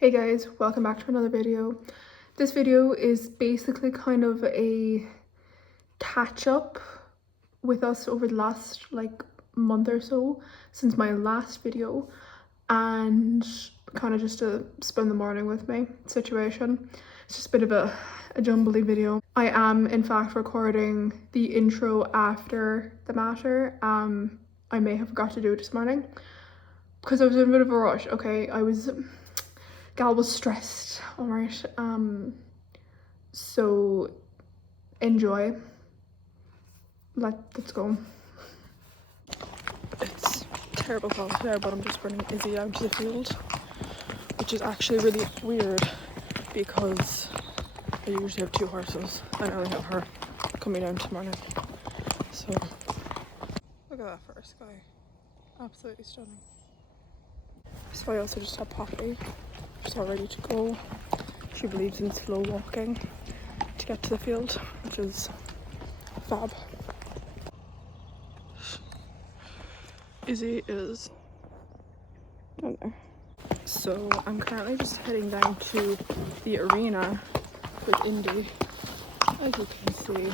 Hey guys, welcome back to another video. This video is basically kind of a catch up with us over the last month or so since my last video, and kind of just a spend the morning with me situation. It's just a bit of a jumbly video. I am in fact recording the intro after the matter. I may have forgot to do it this morning because I was in a bit of a rush. Okay, Gal was stressed, alright. So enjoy. Let's go. It's terrible call today, but I'm just bringing Izzy out to the field, which is actually really weird because I usually have 2 horses and I only have her coming down tomorrow. So look at that first guy. Absolutely stunning. So I also just have Poppy. She's all ready to go. She believes in slow walking to get to the field, which is fab. Izzy is down there. So I'm currently just heading down to the arena with Indy. As you can see,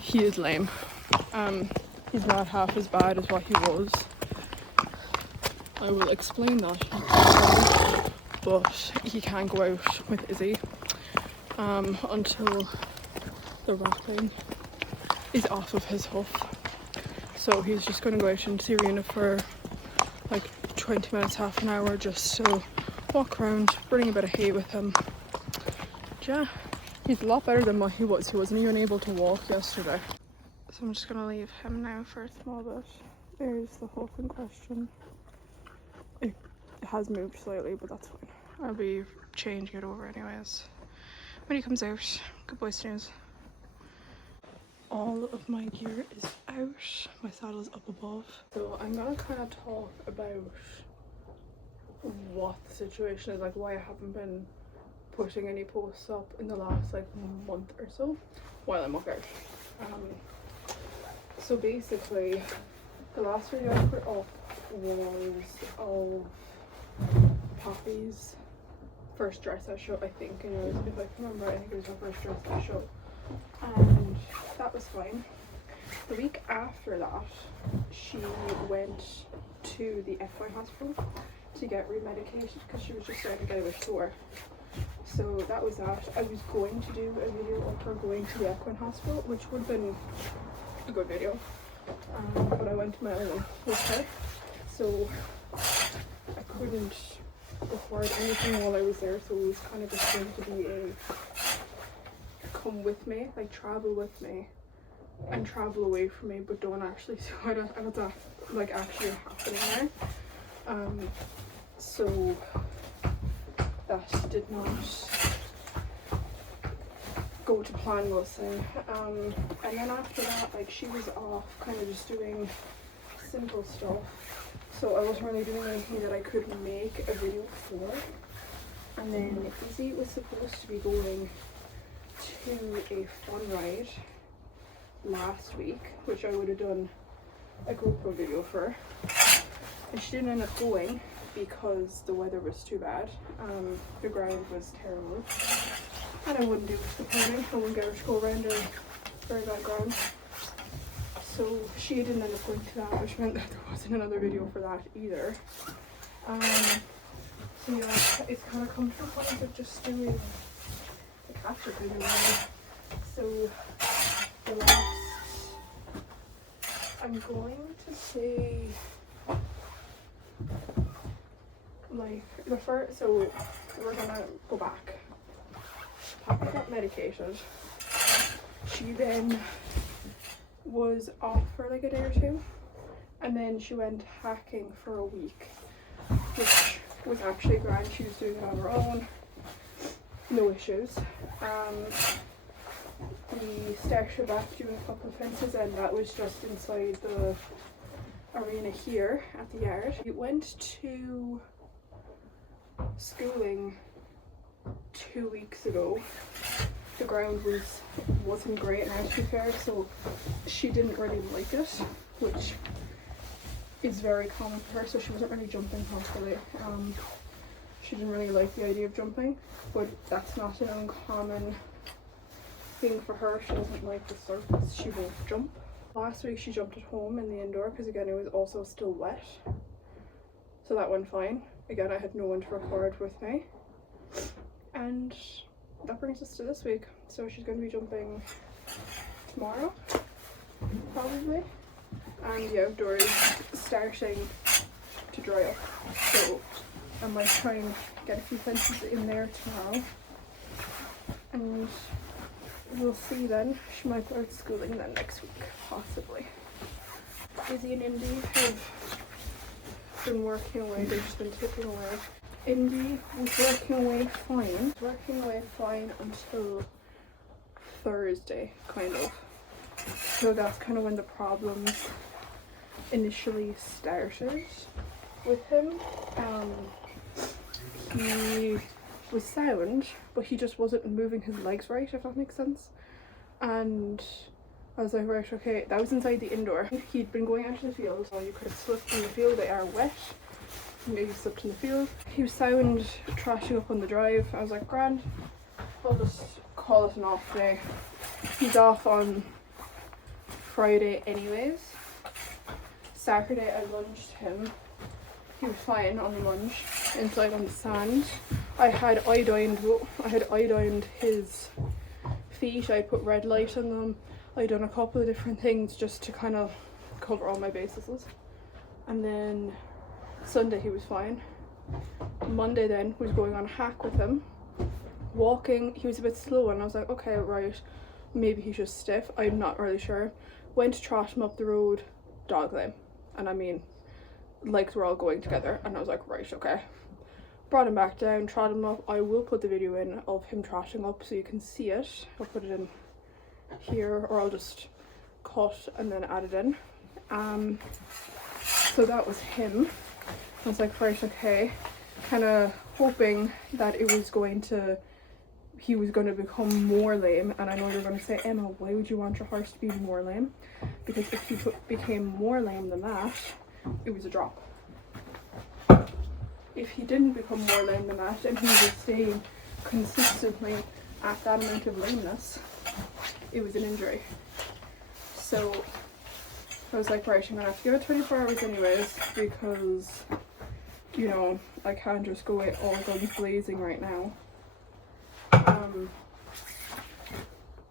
he is lame. He's not half as bad as what he was. I will explain that, but he can't go out with Izzy until the wrapping is off of his hoof. So he's just going to go out into the arena for like 20 minutes, half an hour, just to walk around, bring a bit of hay with him. Yeah, he's a lot better than what he was. He wasn't even able to walk yesterday. So I'm just going to leave him now for a small bit. There's the hoof in question. It has moved slightly, but that's fine. I'll be changing it over anyways when he comes out. Good boy snooze. All of my gear is out. My saddle's up above. So I'm gonna kind of talk about what the situation is, like why I haven't been putting any posts up in the last month or so while I'm up out. So basically the last video I put up was of Poppy's first dress I show, I think, anyways, if I can remember. I think it was her first dress I show, and that was fine. The week after that, she went to the equine hospital to get remedicated because she was just starting to get a bit sore. So that was that. I was going to do a video of her going to the equine hospital, which would have been a good video, but I went to my own with her, so I couldn't record anything while I was there. So it was kind of just going to be a come with me, like travel with me and travel away from me, but don't actually do it at that like actually happening there. So that did not go to plan, we'll say. And then after that, like, she was off kind of just doing simple stuff, so I wasn't really doing anything that I could make a video for. And then Izzy was supposed to be going to a fun ride last week, which I would have done a GoPro video for, and she didn't end up going because the weather was too bad. The ground was terrible, and I wouldn't do the pony. I wouldn't get her to go around a very bad ground. So she didn't end up going to that, which meant that there wasn't another video for that either. So yeah, it's kind of come to a point of just doing a catch-up video. So the last, I'm going to say, like, the first, so we're gonna go back. Poppy got medicated. She then was off for like a day or two, and then she went hacking for a week, which was actually grand. She was doing it on her own, no issues. We started back doing a couple of fences, and that was just inside the arena here at the yard. We went to schooling 2 weeks ago. The ground wasn't great now, to be fair, so she didn't really like it, which is very common for her, so she wasn't really jumping properly. She she didn't really like the idea of jumping, but that's not an uncommon thing for her. She doesn't like the surface, she won't jump. Last week she jumped at home in the indoor because again it was also still wet, so that went fine. Again, I had no one to record with me, and that brings us to this week. So she's going to be jumping tomorrow probably, and the outdoor is starting to dry up, so I might try and get a few fences in there tomorrow, and we'll see then. She might go out schooling then next week, possibly. Izzy and Indy have been working away, they've just been tipping away. Indy was working away fine until Thursday, kind of. So that's kind of when the problems initially started with him. He was sound, but he just wasn't moving his legs right, if that makes sense. And I was like, right, okay, that was inside the indoor. He'd been going out to the field, so you could have slipped in the field, they are wet. Maybe slipped in the field. He was sound, trashing up on the drive. I was like, grand, I'll just call it an off day. He's off on Friday anyways. Saturday I lunged him. He was fine on the lunge, inside on the sand. I had iodined his feet. I put red light on them. I'd done a couple of different things just to kind of cover all my bases. And then Sunday he was fine. Monday then was going on a hack with him. Walking, he was a bit slow and I was like, okay, right, maybe he's just stiff. I'm not really sure. Went to trot him up the road, dog lame. And I mean, legs were all going together and I was like, right, okay. Brought him back down, trot him up. I will put the video in of him trotting up so you can see it. I'll put it in here, or I'll just cut and then add it in. So that was him. I was like, right, okay. Kind of hoping that he was going to become more lame. And I know you're going to say, Emma, why would you want your horse to be more lame? Because if he became more lame than that, it was a drop. If he didn't become more lame than that and he was staying consistently at that amount of lameness, it was an injury. So I was like, right, I'm gonna have to give it 24 hours anyways, because, you know, I can't just go all guns blazing right now.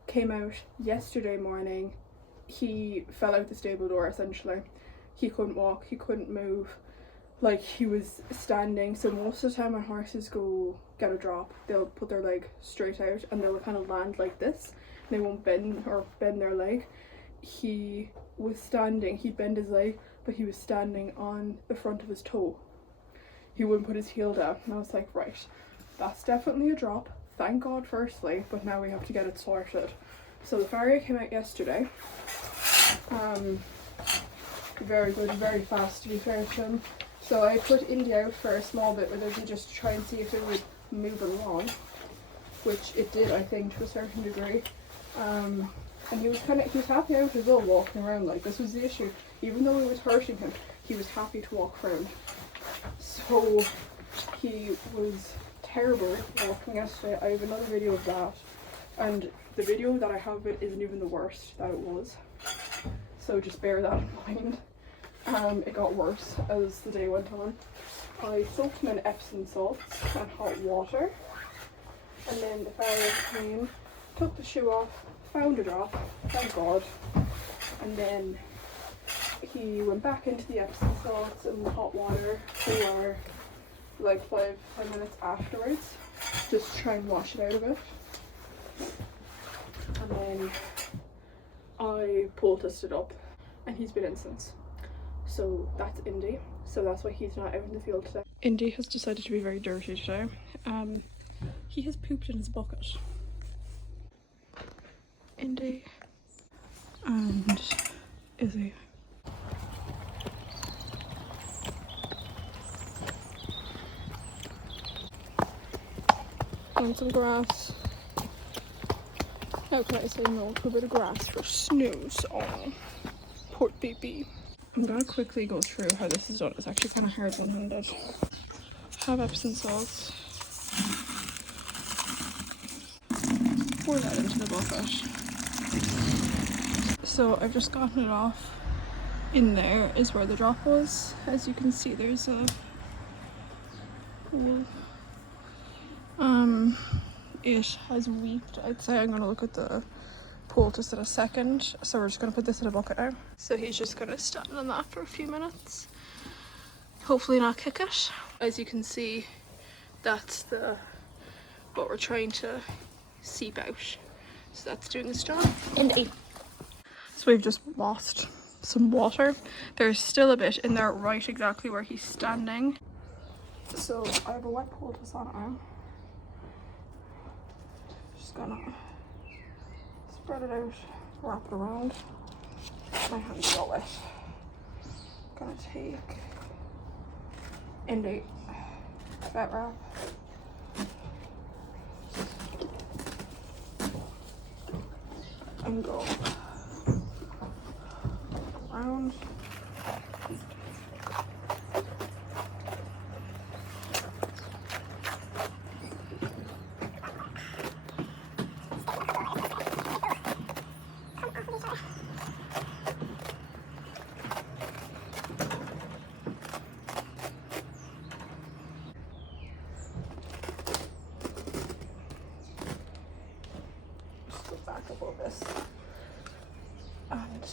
Came out yesterday morning. He fell out the stable door essentially. He couldn't walk, he couldn't move. Like, he was standing. So most of the time when horses go get a drop, they'll put their leg straight out and they'll kind of land like this. They won't bend their leg. He was standing, he'd bend his leg, but he was standing on the front of his toe. He wouldn't put his heel down. And I was like, right, that's definitely a drop. Thank God firstly, but now we have to get it sorted. So the farrier came out yesterday. Very good, very fast to be fair to him. So I put Indy out for a small bit with Izzy just to try and see if it would move it along, which it did, I think, to a certain degree. And he was happy out as well, walking around. Like, this was the issue. Even though it was hurting him, he was happy to walk around. So he was terrible walking yesterday. I have another video of that, and the video that I have of it isn't even the worst that it was. So just bear that in mind. It got worse as the day went on. I soaked him in Epsom salts and hot water, and then the farrier came, took the shoe off, found a drop, thank God, and then he went back into the Epsom salts and the hot water for like 5 minutes afterwards, just to try and wash it out of it. And then I poulticed it up and he's been in since. So that's Indy. So that's why he's not out in the field today. Indy has decided to be very dirty today. He has pooped in his bucket. Indy and Izzy. Want some grass? How can I say no to a bit of grass for snooze? Oh, poor baby. I'm gonna quickly go through how this is done. It's actually kind of hard one-handed. have Epsom salts. Pour that into the bucket. So I've just gotten it off. In there is where the drop was. As you can see, there's a hole. It has weeped. I'd say I'm gonna look at the poultice in a second. So we're just gonna put this in a bucket now. So he's just gonna stand on that for a few minutes. Hopefully not kick it. As you can see, that's what we're trying to seep out. So that's doing its job. Indeed. So we've just lost some water. There's still a bit in there right exactly where he's standing. So I have a wet poultice on it now. Just gonna spread it out, wrap it around. My hands are all wet. Gonna take Indeed vet wrap. And go around. Just go back a little bit. And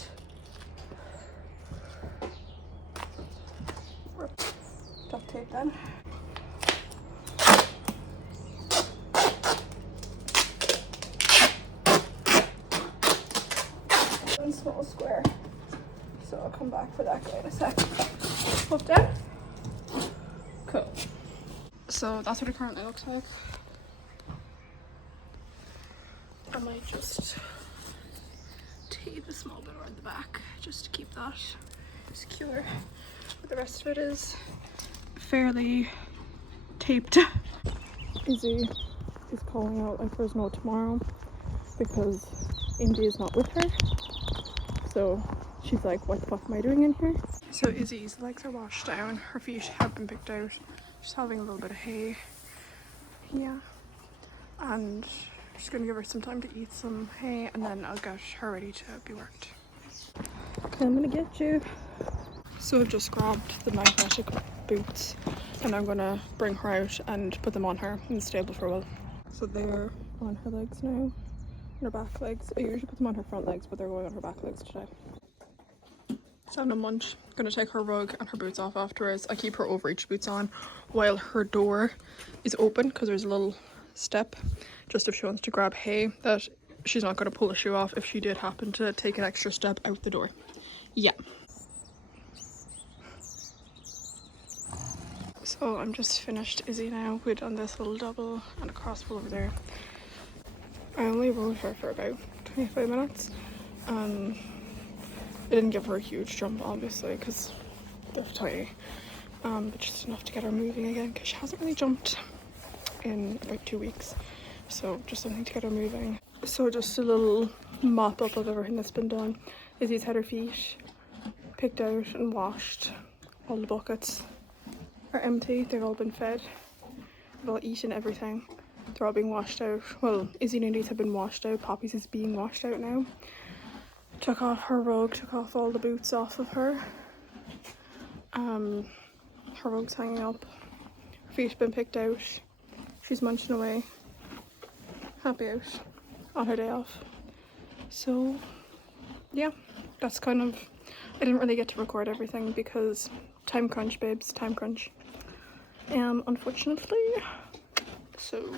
duct tape then. One small square. So I'll come back for that guy in a sec. Flip down. Cool. So that's what it currently looks like. I might just tape a small bit around the back just to keep that secure. But the rest of it is fairly taped. Izzy is calling out like there's no tomorrow because Indy is not with her. So she's like, what the fuck am I doing in here? So Izzy's legs are washed down, her feet have been picked out. She's having a little bit of hay. Yeah. And just gonna give her some time to eat some hay and then I'll get her ready to be worked. Okay, I'm gonna get you. So I've just grabbed the magnetic boots and I'm gonna bring her out and put them on her in the stable for a while. So they're on her legs now, on her back legs. I usually put them on her front legs, but they're going on her back legs today. So having a munch. Gonna take her rug and her boots off afterwards. I keep her overreach boots on while her door is open because there's a little step just if she wants to grab hay that she's not going to pull the shoe off if she did happen to take an extra step out the door. Yeah. So I'm just finished Izzy now. We've done this little double and a crosspull over there. I only rode her for about 25 minutes. I didn't give her a huge jump obviously because they're tiny, but just enough to get her moving again because she hasn't really jumped in about 2 weeks, so just something to get her moving. So just a little mop up of everything that's been done. Izzy's had her feet picked out and washed. All the buckets are empty, they've all been fed, they've all eaten everything, they're all being washed out. Well, Izzy and Indy's have been washed out, Poppy's is being washed out now. Took off her rug, took off all the boots off of her. Her rug's hanging up, her feet have been picked out, she's munching away, happy out on her day off. So yeah, that's kind of, I didn't really get to record everything because time crunch babes, time crunch, unfortunately. So